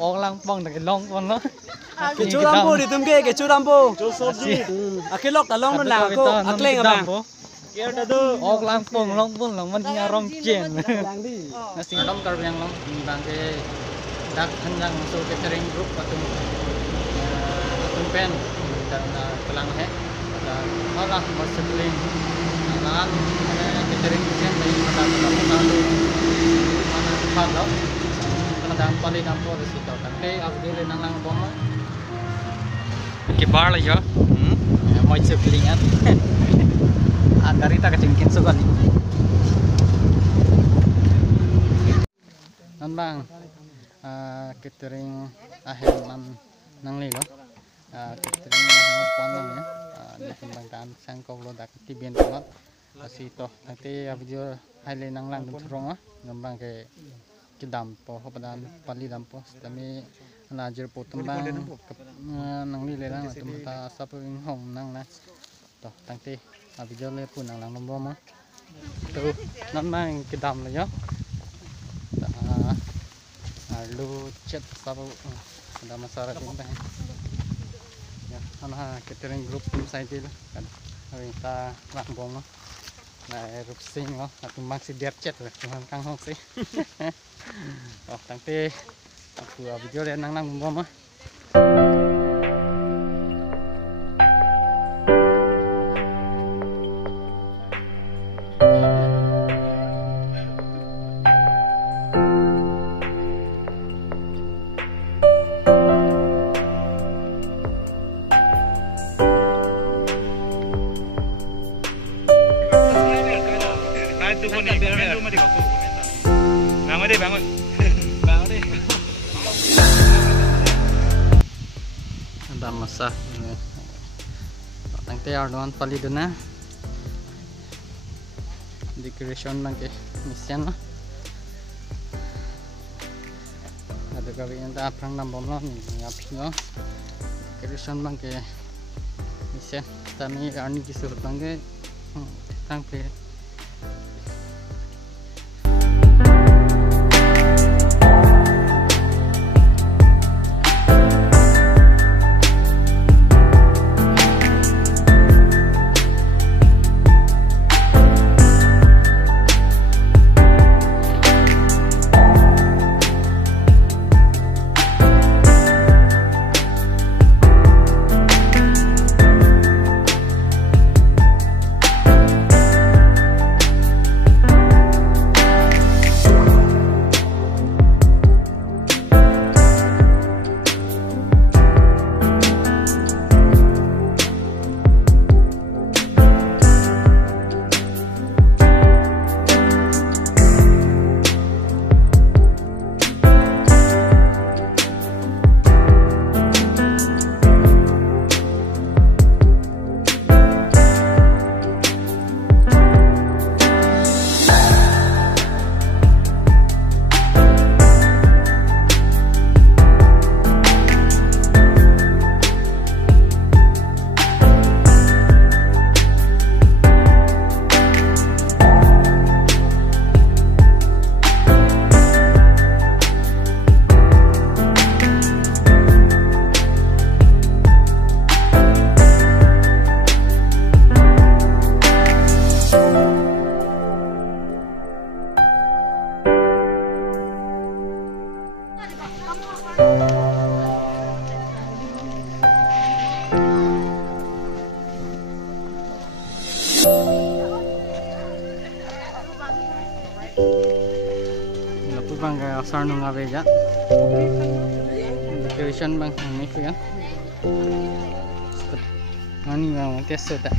Orang pong nak long pon lo. Kecu lampu di tumke kecu lampu. Akilok talong nun lang ko akleng abang. Orang pong long pon long man nyarong jen. Nasi long kar yang long bang ke dak hanjang masuk catering group atau pen dan kelang he. Malah berseling lan catering jen dari mana tempat lo. Kadang paling nampak di situ. Tapi aku dulu nang bom. Kibar lah ya. Mau sebelingan. Dari tak kecengkin sekali. Nambang catering akhir nang lilo. Catering panang ya. Di pembangkaan sangkau lo dak tibian banget. Situ nanti video highlight nang lang turun ah. Nambang ke dampo kepadaan pali dampo kami najer potembang nang li lelang atau mata sapu hong nang nas toh tangti video le pun nang lang nombo mah tu nan mang kedam le yo lu chat sapu ada masyarakat ini ya ana catering group saya itu kan kita lang bom nah erupsing loh atau maksi dercet lah cuman kang hong sih oh tangti aku video lihat nang bom mah bangun deh. Ada masak. Nanti arduan pali dona. Decoration bangke misian lah. Ada kali yang tak perang nambom lah nih, ngapain lo? Decoration bangke misian. Tapi arni kisah bangke tangke. Bang kayak asar nung abe ya. Decoration bang ini kan. Ani bang tes sudah.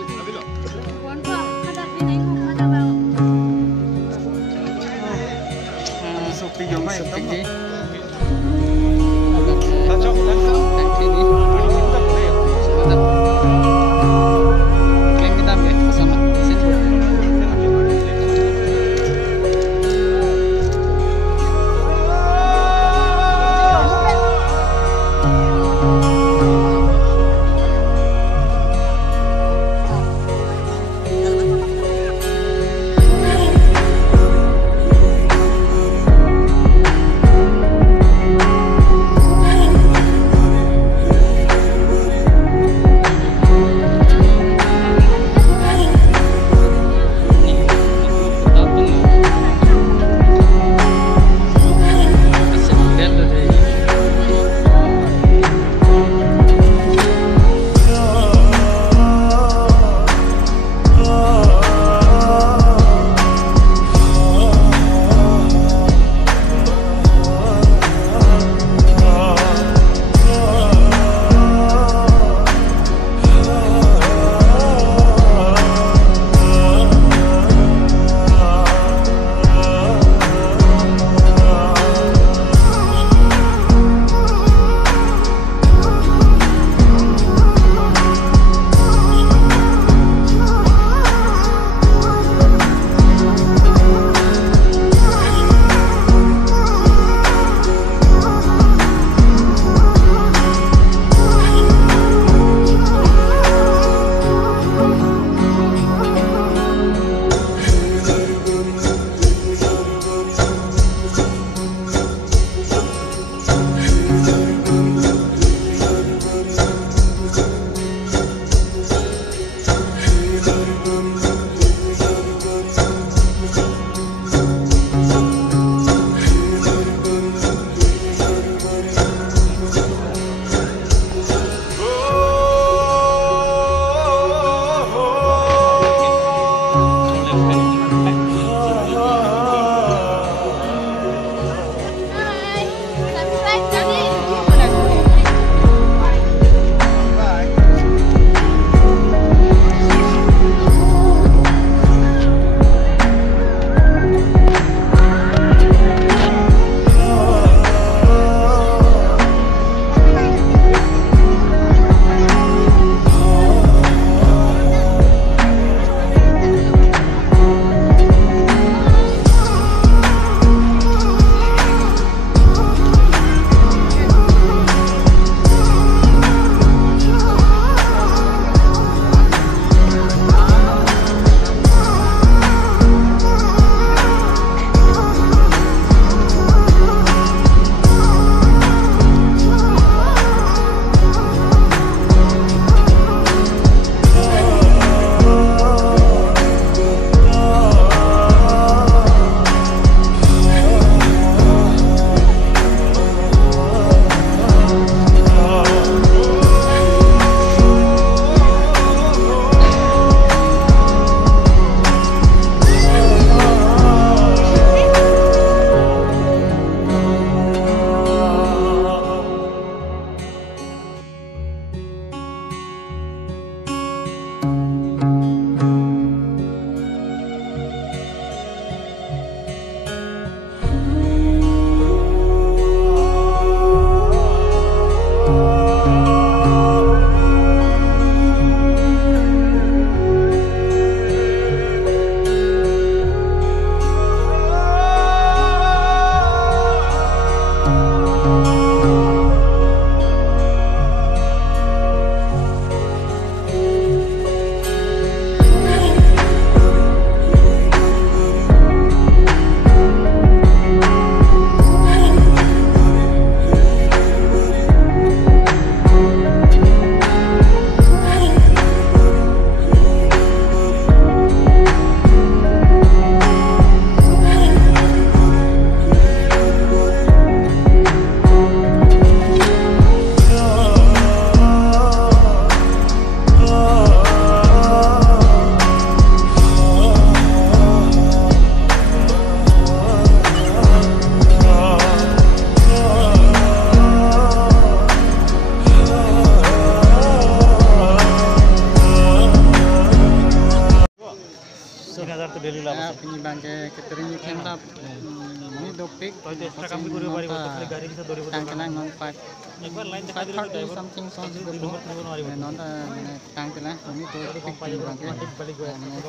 Sopi 3000 তো ডেইলি লাভ আছে Penyibang ke catering ikan tap. Ini dopik. হয়তো এক্সট্রা কাম করে পারিব তাহলে গাড়ি bisa ধরিব Tangkelang non 5. একবার লাইন দেখা দিলে 530 something sounds good. Non tangkelang ini dopik penyibang ke.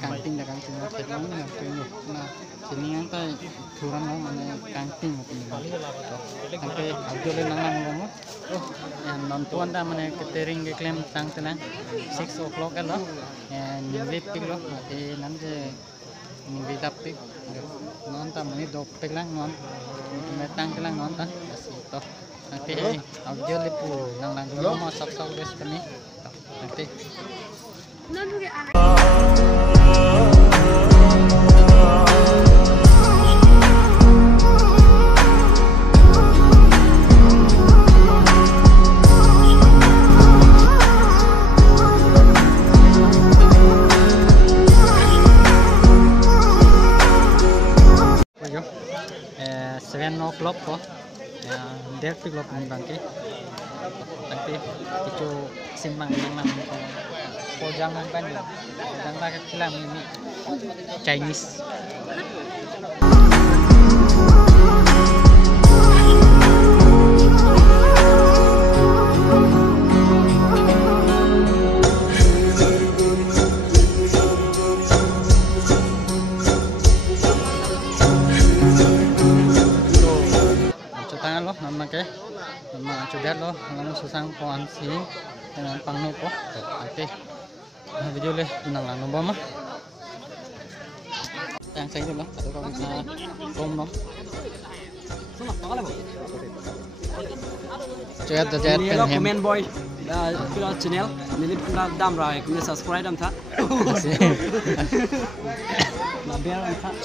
Kanting dah kanting. Catering ni apa ini? Nah, sini yang tay turun mau mana kanting apa ini? Sampai abjolin nang kamu. Oh, yang non tuan dah mana catering ke klaim tangkelang 6 o'clock kan loh. Yang lipik loh. Nanti ini dapik. Non tam ini dopik lang non. Metang lang non tan. Ito. Nanti audio lipu nang lang dulu mau sok-sok des kami. Nanti. Yo, 7 o'clock po. Dek piglop ni bangke. Nanti itu simpang yang nam po jangan kan. Dan rakyat kilang ini Chinese. Tangan lo, nama ke, nama cudat lo, nama susang pohon sih dengan pangno po, nanti video le nang lang nomba mah, yang saya itu lo, atau kalau bisa tom lo, cudat cudat Ini lo comment boy, kita channel, ini kita dam rai, kita subscribe dam tak, biar tak.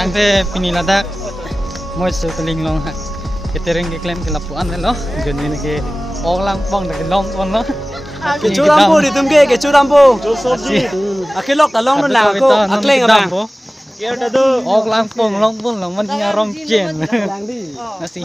Tangte pinilada moi sukeling long ha. Catering ke klaim ke lapuan lo. Gani ke orang pong dak long on lo. Kecu rambo di tumke kecu rambo. Akilok talong nun lang ko. Akleng abang. Orang pong long pun long man rong chen. Lang di. Nasi.